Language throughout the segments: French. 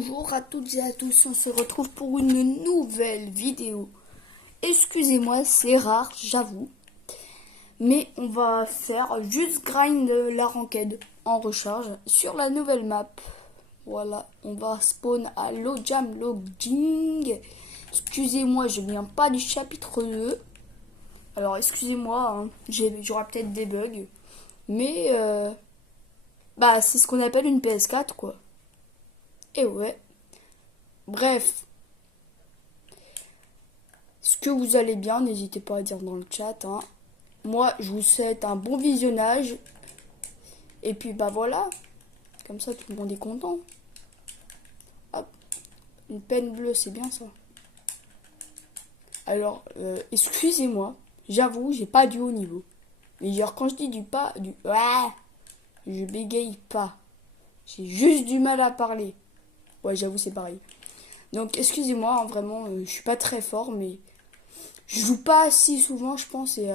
Bonjour à toutes et à tous, on se retrouve pour une nouvelle vidéo. Excusez-moi, c'est rare, j'avoue. Mais on va faire juste grind la ranked en recharge sur la nouvelle map. Voilà, on va spawn à Lojam Lodging. Excusez-moi, je viens pas du chapitre 2. Alors excusez-moi, hein, j'aurai peut-être des bugs. Mais c'est ce qu'on appelle une PS4 quoi. Et ouais. Bref, est-ce que vous allez bien? N'hésitez pas à dire dans le chat. Hein. Moi, je vous souhaite un bon visionnage. Et puis, voilà. Comme ça, tout le monde est content. Hop. Une peine bleue, c'est bien ça. Alors, excusez-moi. J'avoue, j'ai pas du haut niveau. Mais genre, quand je dis du pas, je bégaye pas. J'ai juste du mal à parler. Ouais, j'avoue, c'est pareil. Donc, excusez-moi, hein, vraiment, je suis pas très fort, mais je joue pas si souvent, je pense, et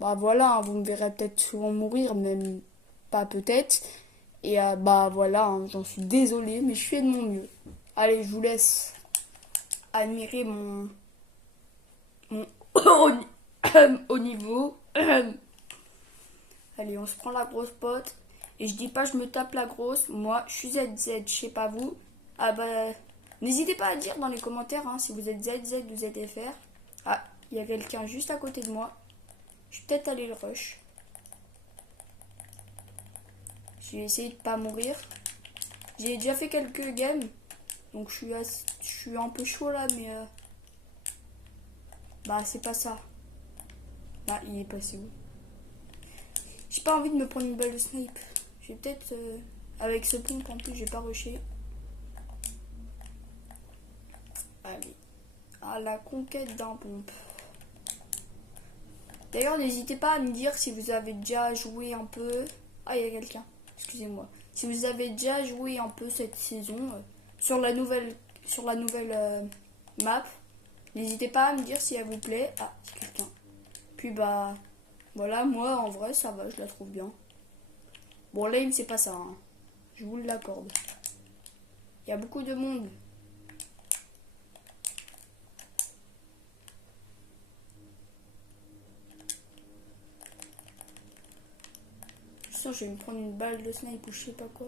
voilà, hein, vous me verrez peut-être souvent mourir, même pas peut-être. Et voilà, hein, j'en suis désolée, mais je fais de mon mieux. Allez, je vous laisse admirer mon au niveau. Allez, on se prend la grosse pote. Et je dis pas je me tape la grosse, moi je suis ZZ, je sais pas vous. N'hésitez pas à dire dans les commentaires hein, si vous êtes ZZ ou ZFR. Ah, il y a quelqu'un juste à côté de moi. Je vais peut-être aller le rush. Je vais essayer de pas mourir. J'ai déjà fait quelques games. Donc je suis un peu chaud là, mais c'est pas ça. Là, il est passé où? J'ai pas envie de me prendre une balle de snipe. Je vais peut-être avec ce pompe en plus, je vais pas rusher. Allez. À la conquête d'un pompe. D'ailleurs, n'hésitez pas à me dire si vous avez déjà joué un peu. Ah, il y a quelqu'un. Excusez-moi. Si vous avez déjà joué un peu cette saison sur la nouvelle map, n'hésitez pas à me dire si elle vous plaît. Ah, c'est quelqu'un. Puis voilà, moi en vrai ça va, je la trouve bien. Bon, l'aim c'est pas ça, hein. Je vous l'accorde. Il y a beaucoup de monde. Je sens que je vais me prendre une balle de snipe ou je sais pas quoi.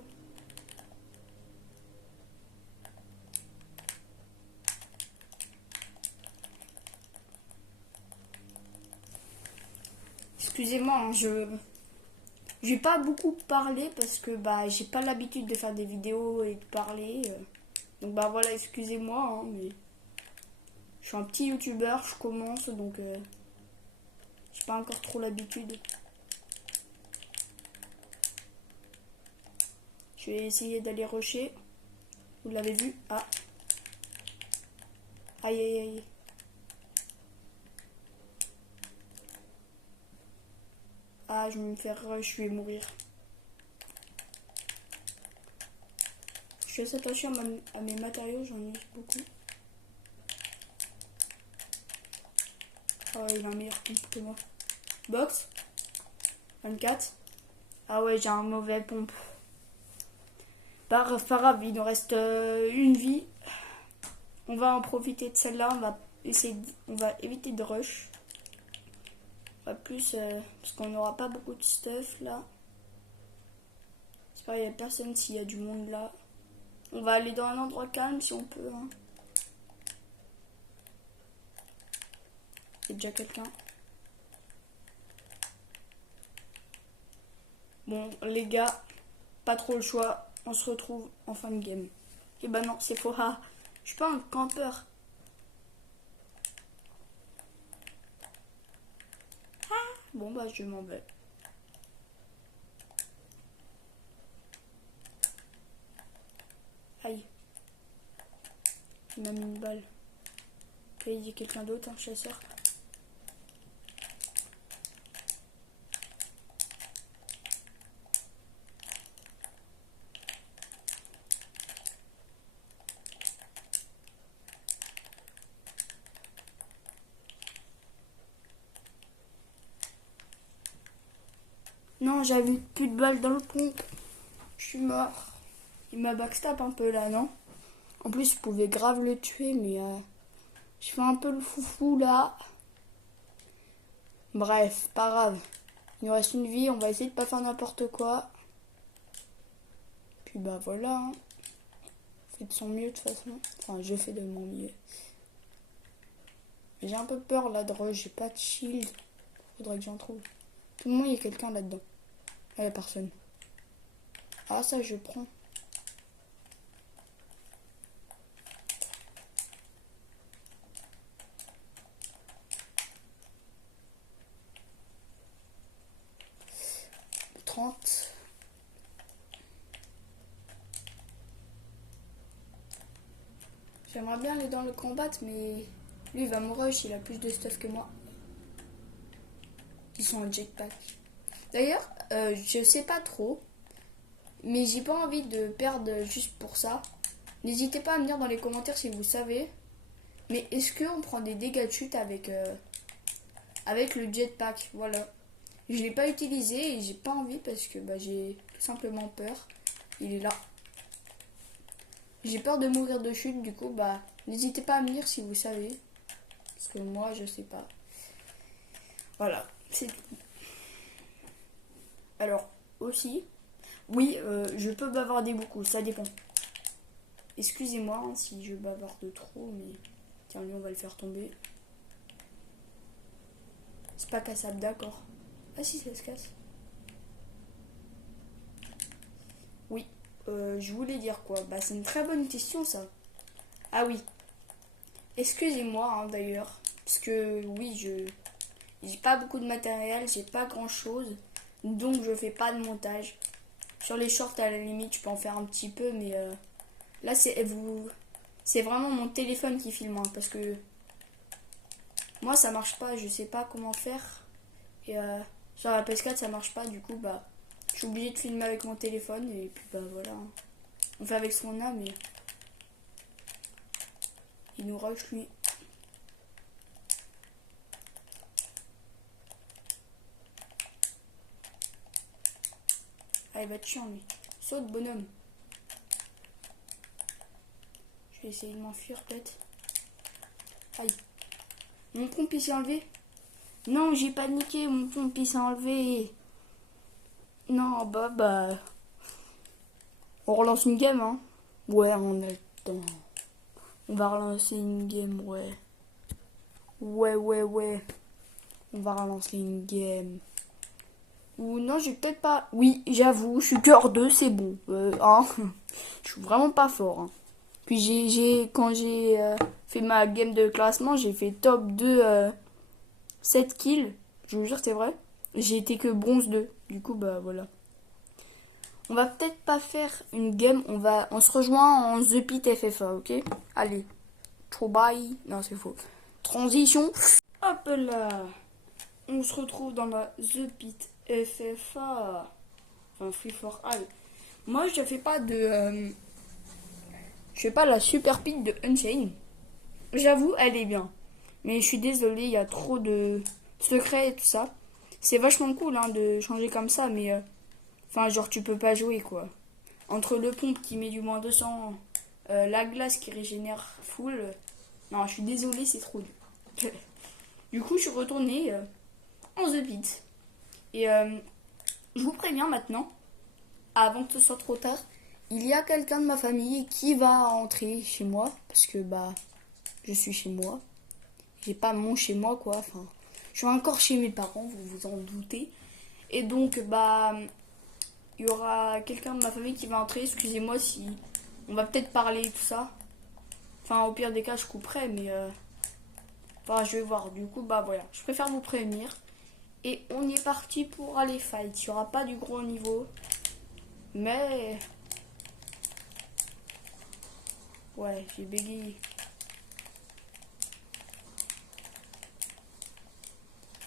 Excusez-moi, hein, je vais pas beaucoup parler parce que j'ai pas l'habitude de faire des vidéos et de parler. Donc voilà, excusez-moi, hein, mais je suis un petit youtubeur, je commence donc j'ai pas encore trop l'habitude. Je vais essayer d'aller rusher. Vous l'avez vu? Ah. Aïe aïe aïe. Ah, je vais me faire rush, je vais mourir. Je fais attention à mes matériaux, j'en ai beaucoup. Ah ouais, il a un meilleur pompe que moi. Box 24. Ah ouais, j'ai un mauvais pompe. Pas grave, il nous reste une vie. On va en profiter de celle-là. On va éviter de rush. Pas plus parce qu'on n'aura pas beaucoup de stuff là. J'espère qu'il n'y a personne s'il y a du monde là. On va aller dans un endroit calme si on peut. Hein. Il y a déjà quelqu'un. Bon les gars, pas trop le choix. On se retrouve en fin de game. Et non, c'est faux. Ah, je suis pas un campeur. Bon je m'en vais. Aïe. Il m'a mis une balle. Là, il y a quelqu'un d'autre, un chasseur. Non, j'avais plus de balles dans le pompe. Je suis mort. Il m'a backstab un peu là, non? En plus, je pouvais grave le tuer, mais je fais un peu le foufou là. Bref, pas grave. Il nous reste une vie, on va essayer de pas faire n'importe quoi. Puis bah voilà. Hein. Fait de son mieux de toute façon. Enfin, je fais de mon mieux. J'ai un peu peur là de rush, j'ai pas de shield. Faudrait que j'en trouve. Tout le monde, il y a quelqu'un là-dedans. Il y a personne. Ah, ça, je prends. J'aimerais bien aller dans le combat, mais lui il va me rush, il a plus de stuff que moi. Ils sont en jetpack. D'ailleurs, je sais pas trop, mais j'ai pas envie de perdre juste pour ça. N'hésitez pas à me dire dans les commentaires si vous savez. Mais est-ce qu'on prend des dégâts de chute avec le jetpack? Voilà. Je l'ai pas utilisé et j'ai pas envie parce que bah, j'ai tout simplement peur. Il est là. J'ai peur de mourir de chute, du coup, bah, n'hésitez pas à me dire si vous savez. Parce que moi, je sais pas. Voilà, c'est tout. Alors, aussi, oui, je peux bavarder beaucoup, ça dépend. Excusez-moi hein, si je bavarde trop, mais tiens, lui, on va le faire tomber. C'est pas cassable, d'accord. Ah si, ça se casse. Oui, je voulais dire quoi? Bah, c'est une très bonne question, ça. Ah oui. Excusez-moi, hein, d'ailleurs. Parce que, oui, j'ai pas beaucoup de matériel, j'ai pas grand-chose. Donc, je fais pas de montage. Sur les shorts, à la limite, je peux en faire un petit peu, mais là, c'est vraiment mon téléphone qui filme, hein, parce que moi, ça marche pas, je sais pas comment faire. Et sur la PS4, ça marche pas, du coup, bah, je suis obligée de filmer avec mon téléphone, et puis, bah, voilà. Hein. On fait avec ce qu'on a, mais il nous rush, lui. Ah, il va être chiant, lui. Saute, bonhomme. Je vais essayer de m'enfuir, peut-être. Aïe. Mon pompe, il s'est enlevé. Non, j'ai paniqué, mon pompe, il s'est enlevé. Non, bah... On relance une game, hein. Ouais, on a le temps. On va relancer une game, ouais. Ouais. On va relancer une game. Ou non, j'ai peut-être pas... Oui, j'avoue, je suis cœur 2, c'est bon. Hein. Je suis vraiment pas fort. Hein. Puis quand j'ai fait ma game de classement, j'ai fait top 2, 7 kills. Je vous jure, c'est vrai. J'ai été que bronze 2. Du coup, bah voilà. On va peut-être pas faire une game. On se rejoint en The Pit FFA, ok? Allez. Trop bye. Non, c'est faux. Transition. Hop là. On se retrouve dans la The Pit FFA. Enfin, Free for All. Moi, je fais pas de... je fais pas la super pit de Unchained. J'avoue, elle est bien. Mais je suis désolée, il y a trop de secrets et tout ça. C'est vachement cool hein, de changer comme ça, mais... enfin, genre, tu peux pas jouer, quoi. Entre le pompe qui met du moins 200, la glace qui régénère full... non, je suis désolée, c'est trop dur. Du coup, je suis retournée en The Pit. Et je vous préviens maintenant, avant que ce soit trop tard, il y a quelqu'un de ma famille qui va entrer chez moi. Parce que, bah, je suis chez moi. J'ai pas mon chez moi, quoi. Enfin, je suis encore chez mes parents, vous vous en doutez. Et donc, bah, il y aura quelqu'un de ma famille qui va entrer. Excusez-moi si on va peut-être parler et tout ça. Enfin, au pire des cas, je couperai, mais... enfin, je vais voir. Du coup, bah, voilà. Je préfère vous prévenir. Et on est parti pour aller fight. Il n'y aura pas du gros niveau. Mais... ouais, j'ai bégayé.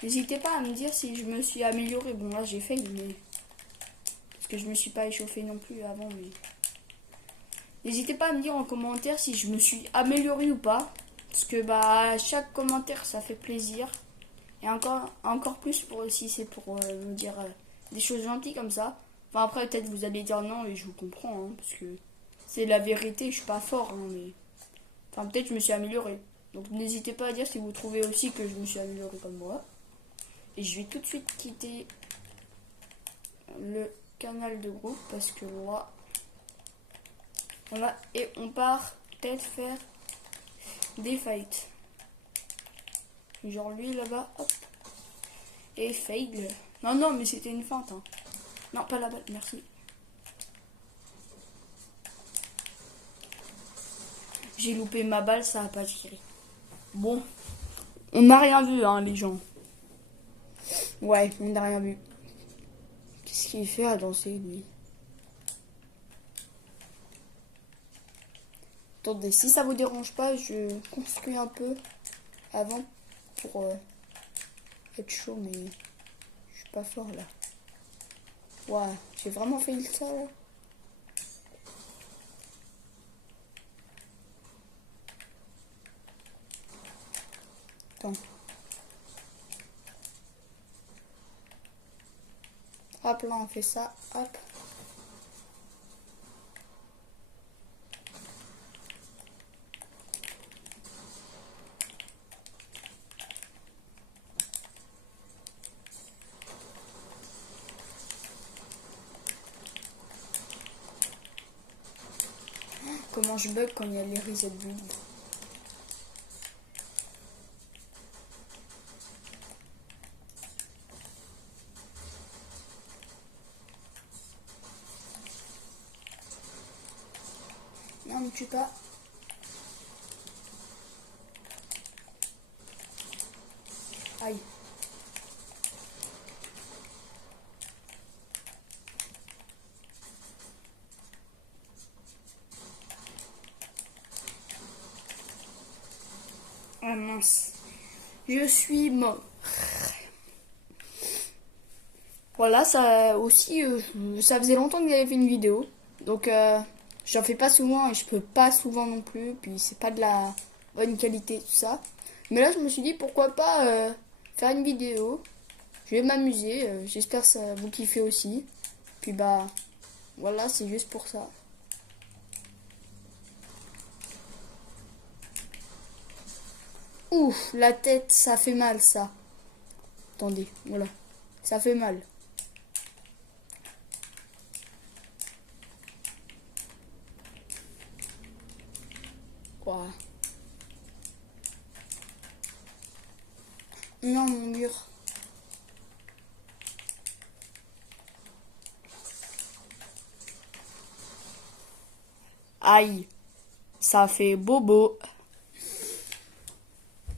N'hésitez pas à me dire si je me suis améliorée. Bon, là, j'ai failli, mais... parce que je me suis pas échauffée non plus avant, mais... n'hésitez pas à me dire en commentaire si je me suis améliorée ou pas. Parce que, bah, chaque commentaire, ça fait plaisir. Et encore plus si c'est pour me dire des choses gentilles comme ça. Enfin, après, peut-être vous allez dire non, et je vous comprends, hein, parce que C'est la vérité, je suis pas fort, hein, mais... Enfin, peut-être je me suis amélioré. Donc n'hésitez pas à dire si vous trouvez aussi que je me suis amélioré comme moi. Et je vais tout de suite quitter le canal de groupe parce que là... Voilà, et on part peut-être faire des fights. Genre lui là-bas, hop. Et fail. Non, non, mais c'était une feinte. Hein. Non, pas la balle, merci. J'ai loupé ma balle, ça a pas tiré. Bon, on n'a rien vu, hein, les gens. Ouais, on n'a rien vu. Qu'est-ce qu'il fait à danser, lui? Attendez, si ça vous dérange pas, je construis un peu avant pour être chaud, mais je suis pas fort là. Ouais, j'ai vraiment fait ça là. Attends. Hop, là on fait ça, hop. Comment je bug quand il y a les reset build. Non, ne tue pas. Aïe. Ah mince. Je suis mort. Voilà, ça aussi, ça faisait longtemps que j'avais fait une vidéo. Donc, j'en fais pas souvent et je peux pas souvent non plus. Puis, c'est pas de la bonne qualité, tout ça. Mais là, je me suis dit, pourquoi pas faire une vidéo. Je vais m'amuser. J'espère que ça vous kiffez aussi. Puis, bah, voilà, c'est juste pour ça. Ouf, la tête, ça fait mal, ça. Attendez, voilà. Ça fait mal. Quoi? Non, mon mur. Aïe. Ça fait bobo.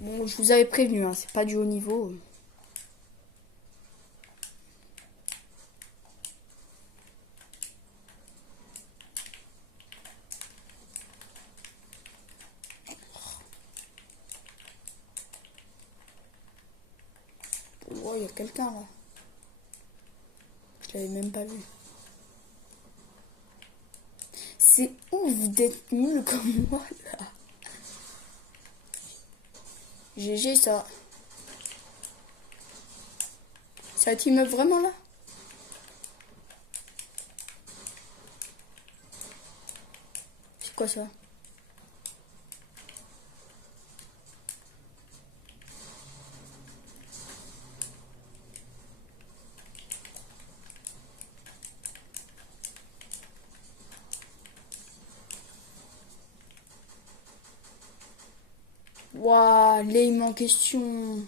Bon, je vous avais prévenu, hein, c'est pas du haut niveau. Oh, il y a quelqu'un là. Je l'avais même pas vu. C'est ouf d'être nul comme moi là. GG ça. Ça team up vraiment là? C'est quoi ça? Waouh, l'aim en question.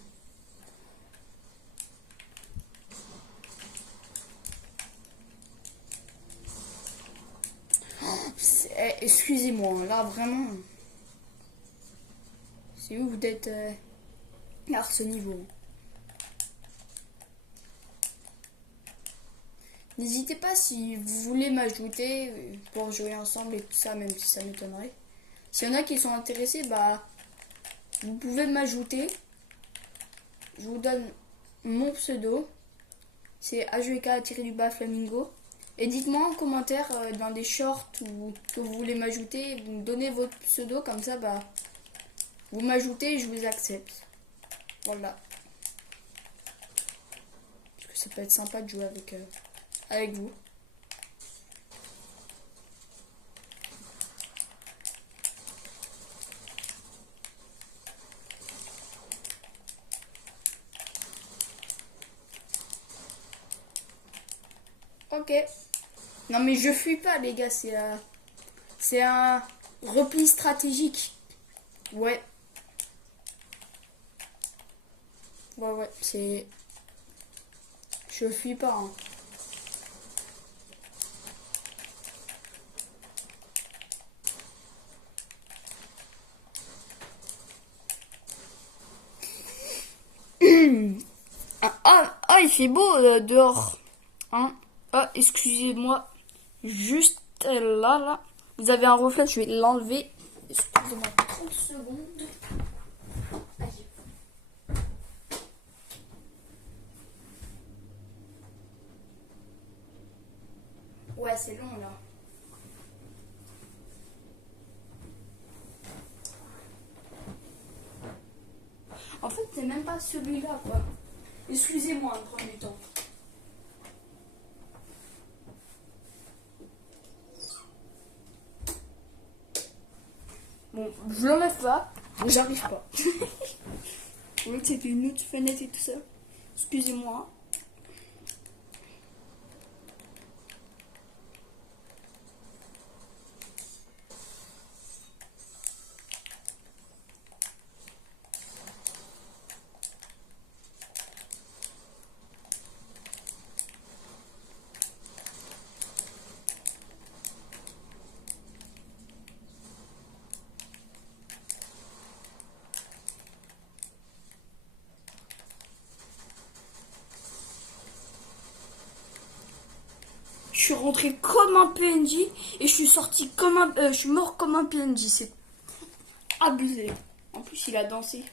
Excusez-moi, là vraiment. C'est ouf d'être à ce niveau. N'hésitez pas si vous voulez m'ajouter pour jouer ensemble et tout ça, même si ça m'étonnerait. S'il y en a qui sont intéressés, bah vous pouvez m'ajouter. Je vous donne mon pseudo. C'est AJK-Flamingo. Et dites-moi en commentaire dans des shorts ou que vous voulez m'ajouter. Vous me donnez votre pseudo, comme ça, bah vous m'ajoutez et je vous accepte. Voilà. Parce que ça peut être sympa de jouer avec vous. Ok. Non mais je fuis pas les gars, c'est un repli stratégique. Ouais. Ouais, c'est... Je fuis pas, hein. Il fait beau dehors. Hein. Ah, excusez-moi. Juste là. Vous avez un reflet, je vais l'enlever. Excusez-moi 30 secondes. Ouais, c'est long là. En fait, c'est même pas celui-là, quoi. Excusez-moi de prendre du temps. Bon, je l'enlève pas. J'arrive pas. Oui, c'était une autre fenêtre et tout ça. Excusez-moi. Je suis rentré comme un PNJ et je suis sorti comme un... je suis mort comme un PNJ. C'est abusé. En plus, il a dansé.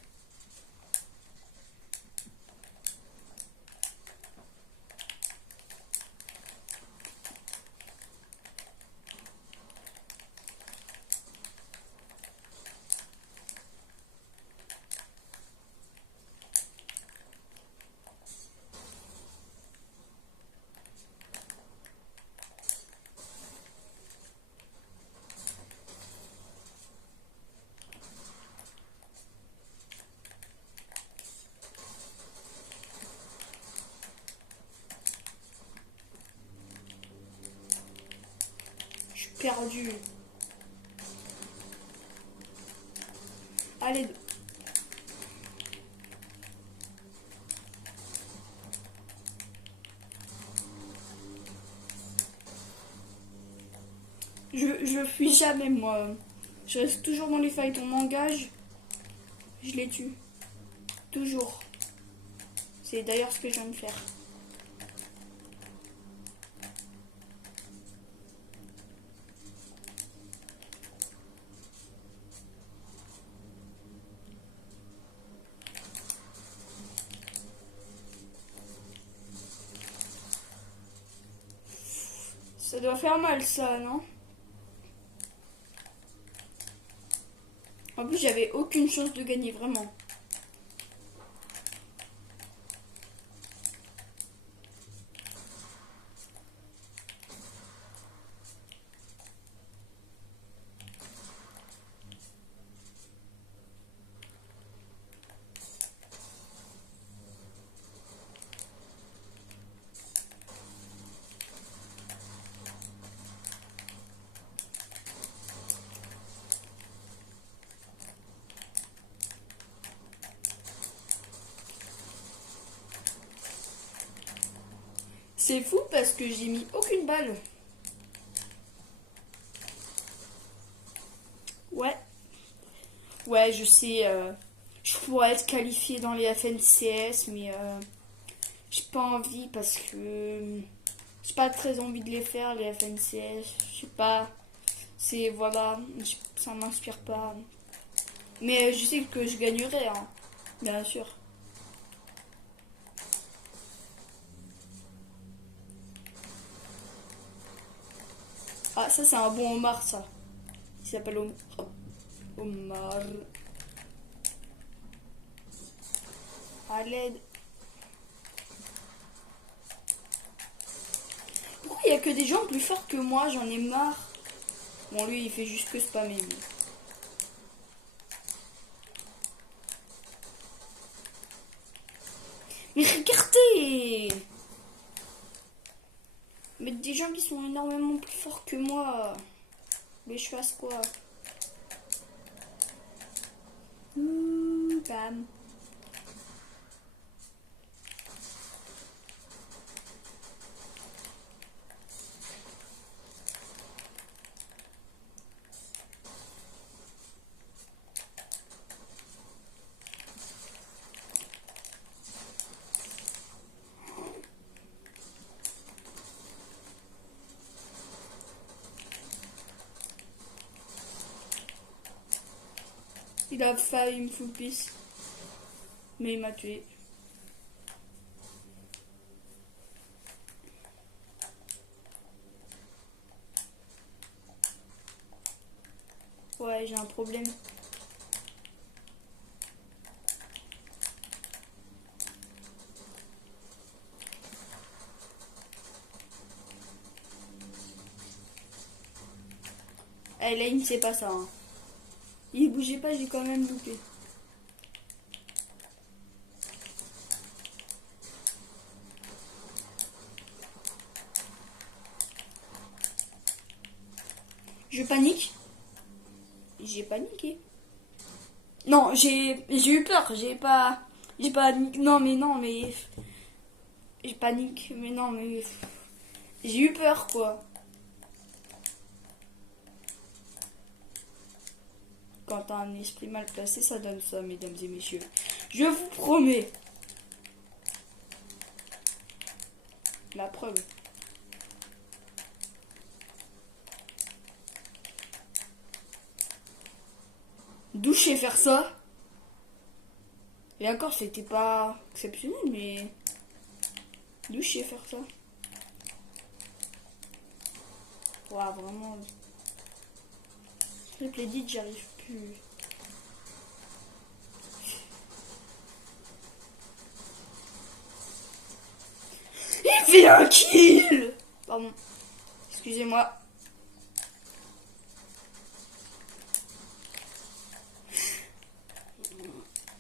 Je suis perdu. Allez. Je fuis jamais, moi. Je reste toujours dans les fights. On m'engage. Je les tue. Toujours. C'est d'ailleurs ce que je viens de faire. Ça doit faire mal, ça, non? En plus, j'avais aucune chance de gagner, vraiment. C'est fou parce que j'ai mis aucune balle. Ouais. Ouais, je sais. Je pourrais être qualifiée dans les FNCS, mais j'ai pas envie parce que j'ai pas très envie de les faire, les FNCS. Je sais pas. C'est. Voilà. Ça m'inspire pas. Mais je sais que je gagnerai, hein. Bien sûr. Ah, ça, c'est un bon homard, ça. Il s'appelle Omar. À l'aide. Pourquoi il y a que des gens plus forts que moi? J'en ai marre. Bon, lui, il fait juste que spammer. Mais regardez! Mais Mais des gens qui sont énormément plus forts que moi. Mais je fasse quoi? Bam. Il a failli me full piece. Mais il m'a tué. Ouais, j'ai un problème. Eh, là, il ne sait pas ça. Hein. Il bougeait pas, j'ai quand même loupé. Je panique. J'ai paniqué. Non, j'ai eu peur. J'ai pas. Non, mais. J'ai panique. Mais non, mais. J'ai eu peur, quoi. Quand t'as un esprit mal placé, ça donne ça, mesdames et messieurs. Je vous promets. La preuve. D'où je sais faire ça? Et encore, c'était pas exceptionnel, mais. D'où je sais faire ça? Ouah, vraiment. Avec les dit, j'arrive plus. Il fait un kill! Pardon. Excusez-moi.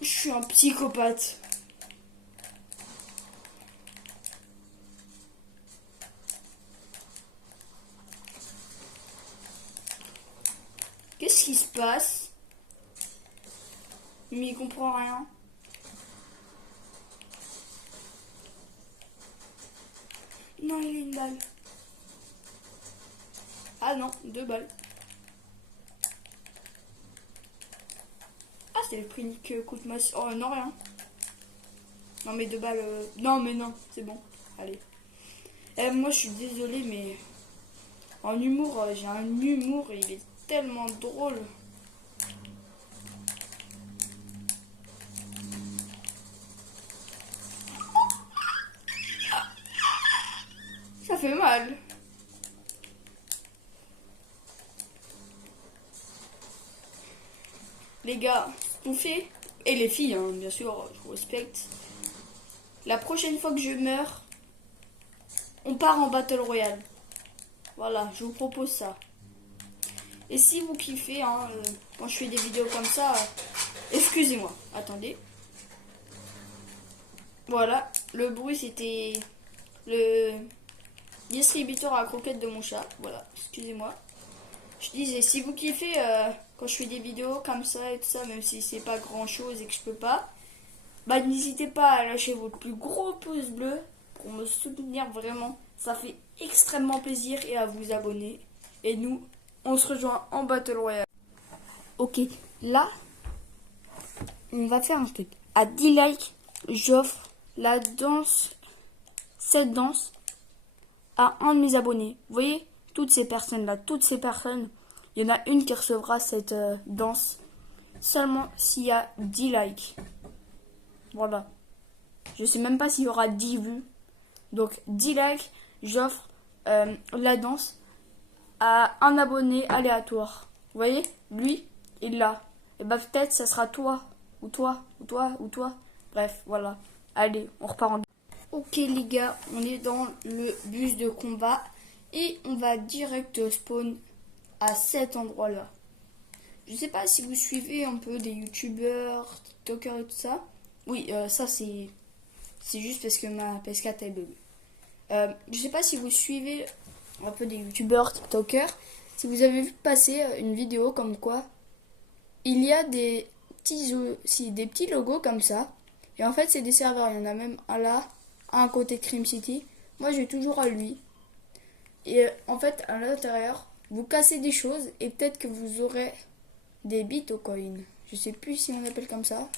Je suis un psychopathe. Qu'est-ce qui se passe? Mais il comprend rien. Non, il a une balle. Ah non, 2 balles. Ah, c'est le prix que coûte ma... Oh non, rien. Non, mais 2 balles... Non, mais non, c'est bon. Allez. Moi, je suis désolée, mais... En humour, j'ai un humour et il est tellement drôle. Ça fait mal. Les gars, on fait... Et les filles, hein, bien sûr, je vous respecte. La prochaine fois que je meurs, on part en Battle Royale. Voilà, je vous propose ça. Et si vous kiffez, hein, quand je fais des vidéos comme ça, excusez-moi, attendez. Voilà, le bruit c'était le distributeur à croquettes de mon chat. Voilà, excusez-moi. Je disais, si vous kiffez quand je fais des vidéos comme ça et tout ça, même si c'est pas grand chose et que je peux pas, bah n'hésitez pas à lâcher votre plus gros pouce bleu pour me soutenir vraiment. Ça fait extrêmement plaisir et à vous abonner. Et nous, on se rejoint en Battle Royale. Ok, là, on va faire un truc. À 10 likes, j'offre la danse, cette danse, à un de mes abonnés. Vous voyez, toutes ces personnes-là, il y en a une qui recevra cette danse seulement s'il y a 10 likes. Voilà. Je sais même pas s'il y aura 10 vues. Donc 10 likes, j'offre la danse à un abonné aléatoire. Vous voyez, lui, il l'a. Et bah peut-être ça sera toi, ou toi, ou toi, ou toi. Bref, voilà. Allez, on repart en... Ok les gars, on est dans le bus de combat et on va direct spawn à cet endroit-là. Je sais pas si vous suivez un peu des youtubeurs, tiktokers et tout ça. Oui, ça c'est juste parce que ma PS4 est bugué. Je sais pas si vous suivez un peu des youtubeurs, tiktokers, si vous avez vu passer une vidéo comme quoi il y a des petits logos comme ça. Et en fait, c'est des serveurs. Il y en a même un là, un côté de Cream City. Moi, j'ai toujours à lui. Et en fait, à l'intérieur, vous cassez des choses et peut-être que vous aurez des bitcoins. Je sais plus si on appelle comme ça.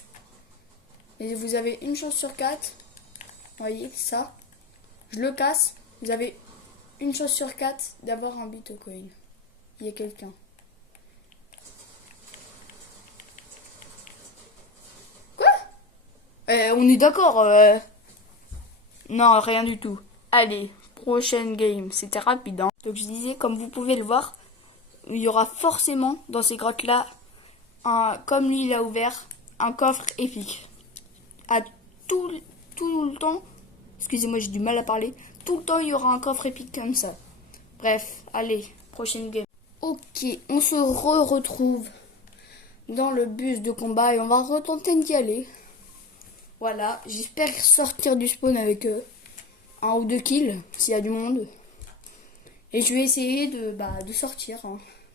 Mais vous avez une chance sur 4. Voyez ça. Je le casse. Vous avez une chance sur 4 d'avoir un bitcoin. Il y a quelqu'un. Quoi? On est d'accord. Non, rien du tout. Allez, prochaine game. C'était rapide, hein. Donc je disais, comme vous pouvez le voir, il y aura forcément dans ces grottes-là, comme lui il a ouvert, un coffre épique. À tout le temps, excusez-moi j'ai du mal à parler, tout le temps il y aura un coffre épique comme ça. Bref, allez, prochaine game. Ok, on se retrouve dans le bus de combat et on va retenter d'y aller. Voilà, j'espère sortir du spawn avec un ou deux kills, s'il y a du monde. Et je vais essayer de sortir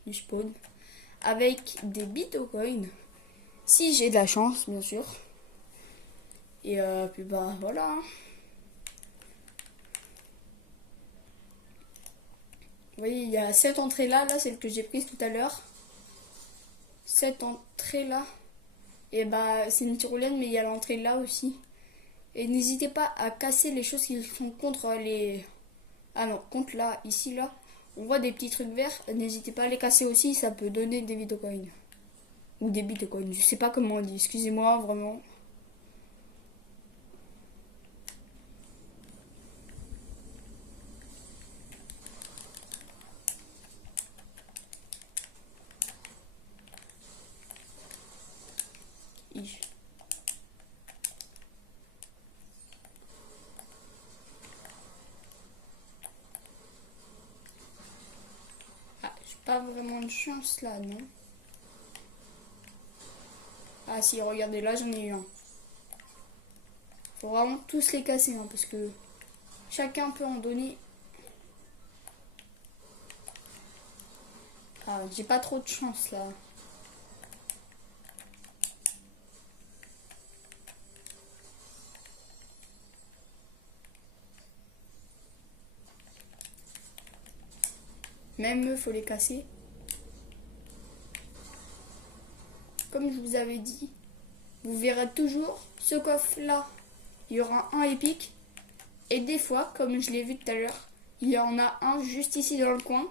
du spawn avec des bitcoins. Si j'ai de la chance, bien sûr. Et puis voilà. Vous voyez, il y a cette entrée là, celle que j'ai prise tout à l'heure. Cette entrée là. Et c'est une tyrolienne, mais il y a l'entrée là aussi. Et n'hésitez pas à casser les choses qui sont contre les... Ah non, contre là, ici là. On voit des petits trucs verts. N'hésitez pas à les casser aussi, ça peut donner des bitcoins. Ou des bitcoins, je sais pas comment on dit. Excusez-moi, vraiment. Ah, j'ai pas vraiment de chance là, non? Ah si, regardez, là j'en ai eu un. Faut vraiment tous les casser, hein, parce que chacun peut en donner. Ah, j'ai pas trop de chance là. Même eux, faut les casser. Comme je vous avais dit, vous verrez toujours ce coffre-là. Il y aura un épique. Et des fois, comme je l'ai vu tout à l'heure, il y en a un juste ici dans le coin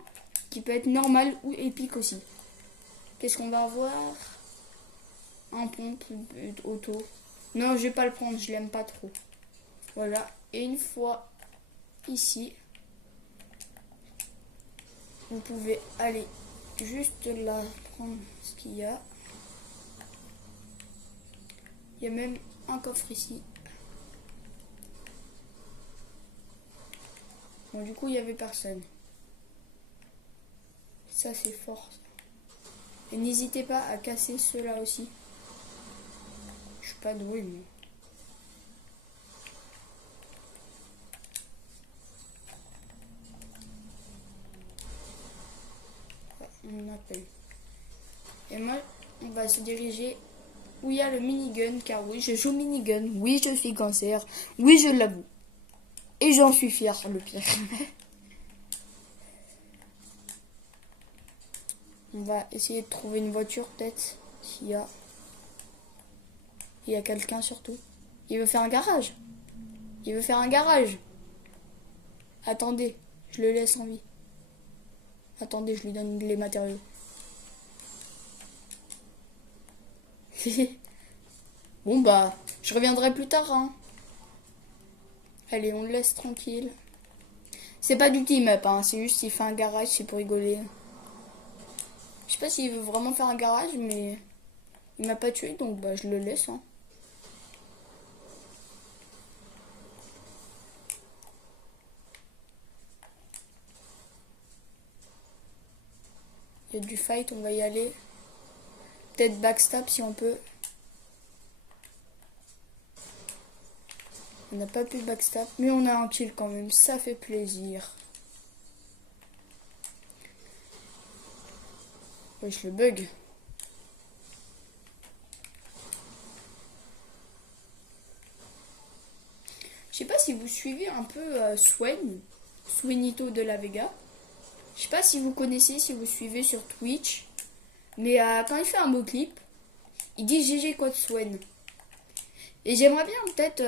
qui peut être normal ou épique aussi. Qu'est-ce qu'on va avoir? Un pompe auto. Non, je vais pas le prendre, je l'aime pas trop. Voilà. Et une fois ici, vous pouvez aller juste là prendre ce qu'il y a. Il y a même un coffre ici. Bon, du coup, il n'y avait personne. Ça, c'est fort. Et n'hésitez pas à casser ceux-là aussi. Je suis pas doué, mais... on appelle. Et moi, on va se diriger où il y a le minigun, car oui, je joue minigun. Oui, je suis cancer. Oui, je l'avoue. Et j'en suis fier, le pire. On va essayer de trouver une voiture, peut-être. S'il y a... Il y a quelqu'un, surtout. Il veut faire un garage. Il veut faire un garage. Attendez, je le laisse en vie. Attendez, je lui donne les matériaux. Bon je reviendrai plus tard, hein. Allez, on le laisse tranquille. C'est pas du team-up, hein. C'est juste qu'il fait un garage, c'est pour rigoler. Je sais pas s'il veut vraiment faire un garage, mais il m'a pas tué, donc je le laisse, hein. Il y a du fight, on va y aller. Peut-être backstab si on peut. On n'a pas pu backstab, mais on a un kill quand même, ça fait plaisir. Wesh, le bug. Je sais pas si vous suivez un peu Swenito de la Vega. Je sais pas si vous connaissez, si vous suivez sur Twitch. Mais quand il fait un beau clip, il dit GG Code Swen. Et j'aimerais bien peut-être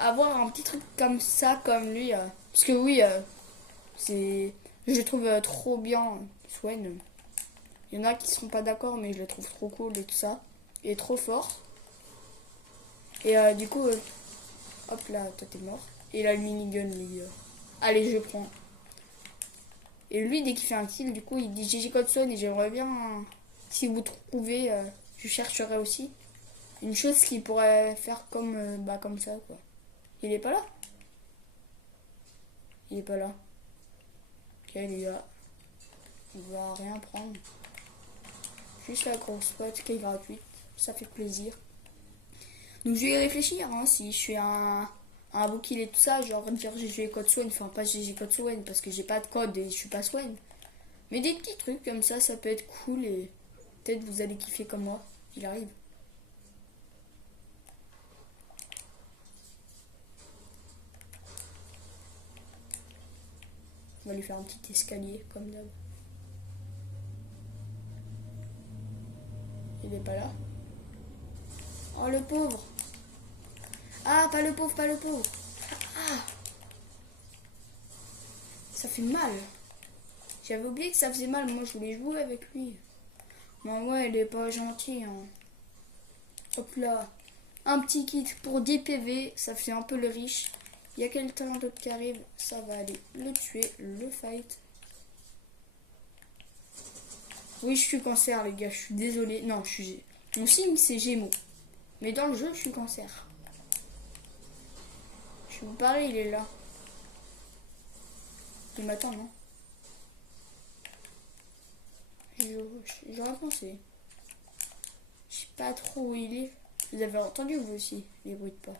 avoir un petit truc comme ça, comme lui. Parce que oui, je le trouve trop bien, Swen. Il y en a qui seront pas d'accord, mais je le trouve trop cool et tout ça. Il est trop fort. Et du coup, hop là, toi t'es mort. Et il a le minigun, lui. Allez, je prends. Et lui, dès qu'il fait un kill, du coup, il dit GG Code Swen. Et j'aimerais bien, si vous trouvez, je chercherai aussi. Une chose qui pourrait faire comme ça, quoi. Il est pas là? Il est pas là. Ok, les gars. On va rien prendre. Juste la grosse spot qui est gratuite. Ça fait plaisir. Donc je vais y réfléchir, hein, si je suis un bookill et tout ça, genre dire GG Code Swen, enfin pas GG Code Swen parce que j'ai pas de code et je suis pas Swen. Mais des petits trucs comme ça peut être cool et peut-être vous allez kiffer comme moi. Il arrive. On va lui faire un petit escalier comme d'hab. Il est pas là. Oh le pauvre. Ah, pas le pauvre, pas le pauvre. Ah. Ça fait mal. J'avais oublié que ça faisait mal. Moi, je voulais jouer avec lui. Non, ouais, il est pas gentil. Hein. Hop là. Un petit kit pour 10 PV. Ça fait un peu le riche. Il y a quelqu'un d'autre qui arrive. Ça va aller le tuer, le fight. Oui, je suis cancer, les gars. Je suis désolé. Non, je suis... Mon signe, c'est Gémeaux. Mais dans le jeu, je suis cancer. Je vous parle, il est là. Il m'attend, non? J'aurais pensé. Je sais pas trop où il est. Vous avez entendu, vous aussi, les bruits de pas.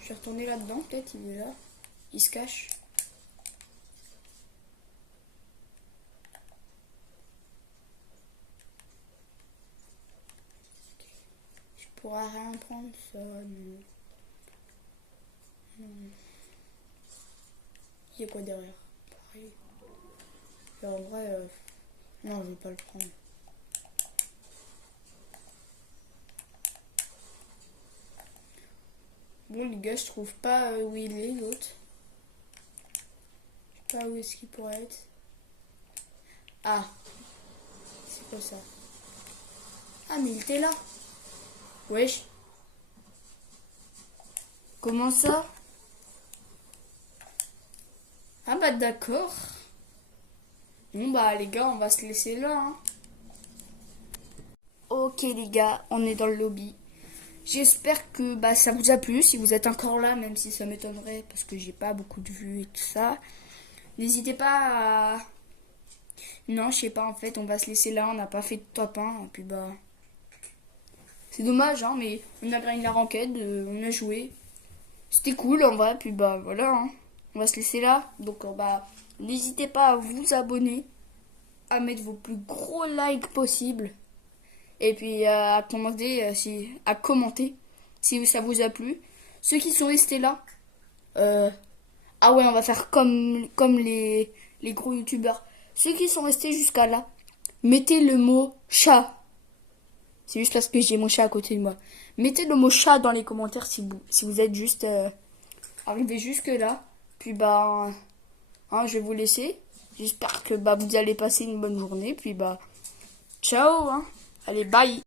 Je vais retourner là-dedans, peut-être, il est là. Il se cache. Je pourrais rien prendre, ça, non. Il y a quoi derrière? Pareil. Et en vrai, non, je vais pas le prendre. Bon, les gars, je trouve pas où il est, l'autre. Je sais pas où est-ce qu'il pourrait être. Ah. C'est quoi ça? Ah, mais il était là. Wesh. Comment ça? Ah bah d'accord. Bon bah les gars, on va se laisser là. Hein. Ok les gars, on est dans le lobby. J'espère que ça vous a plu, si vous êtes encore là, même si ça m'étonnerait, parce que j'ai pas beaucoup de vues et tout ça. N'hésitez pas à... Non, je sais pas, en fait, on va se laisser là, on n'a pas fait de top 1, et puis c'est dommage, hein, mais on a gagné la ranked, on a joué. C'était cool, en vrai, puis voilà, hein. On va se laisser là, donc n'hésitez pas à vous abonner, à mettre vos plus gros likes possibles. Et puis à commenter, si ça vous a plu. Ceux qui sont restés là, ah ouais, on va faire comme les gros youtubeurs. Ceux qui sont restés jusqu'à là, mettez le mot chat. C'est juste parce que j'ai mon chat à côté de moi. Mettez le mot chat dans les commentaires si vous êtes juste arrivé jusque là. Puis je vais vous laisser. J'espère que vous allez passer une bonne journée. Puis ciao. Hein. Allez, bye.